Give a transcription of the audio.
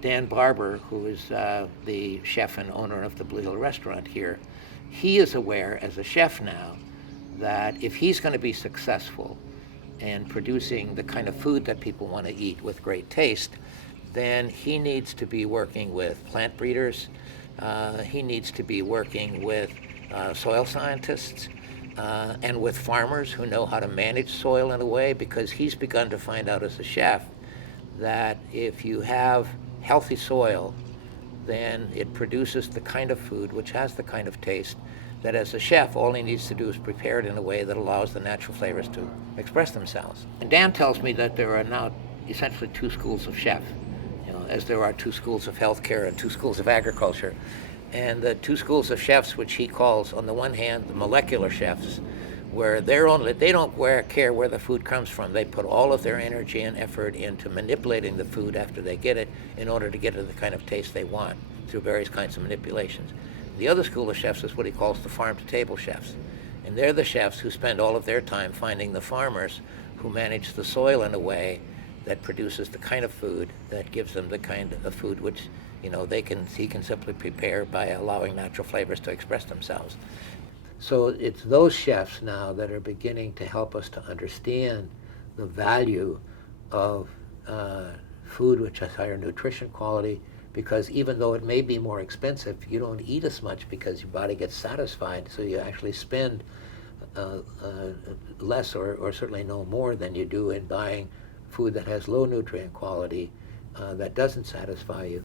Dan Barber, who is the chef and owner of the Blue Hill restaurant here, he is aware as a chef now that if he's going to be successful in producing the kind of food that people want to eat with great taste, then he needs to be working with plant breeders. He needs to be working with soil scientists and with farmers who know how to manage soil in a way, because he's begun to find out as a chef that if you have healthy soil, then it produces the kind of food which has the kind of taste that as a chef, all he needs to do is prepare it in a way that allows the natural flavors to express themselves. And Dan tells me that there are now essentially two schools of chef, as there are two schools of healthcare and two schools of agriculture. And the two schools of chefs, which he calls, on the one hand, the molecular chefs, where they don't care where the food comes from. They put all of their energy and effort into manipulating the food after they get it in order to get to the kind of taste they want through various kinds of manipulations. The other school of chefs is what he calls the farm-to-table chefs. And they're the chefs who spend all of their time finding the farmers who manage the soil in a way that produces the kind of food that gives them the kind of food which he can simply prepare by allowing natural flavors to express themselves. So it's those chefs now that are beginning to help us to understand the value of food which has higher nutrition quality, because even though it may be more expensive, you don't eat as much because your body gets satisfied, so you actually spend less or certainly no more than you do in buying food that has low nutrient quality that doesn't satisfy you.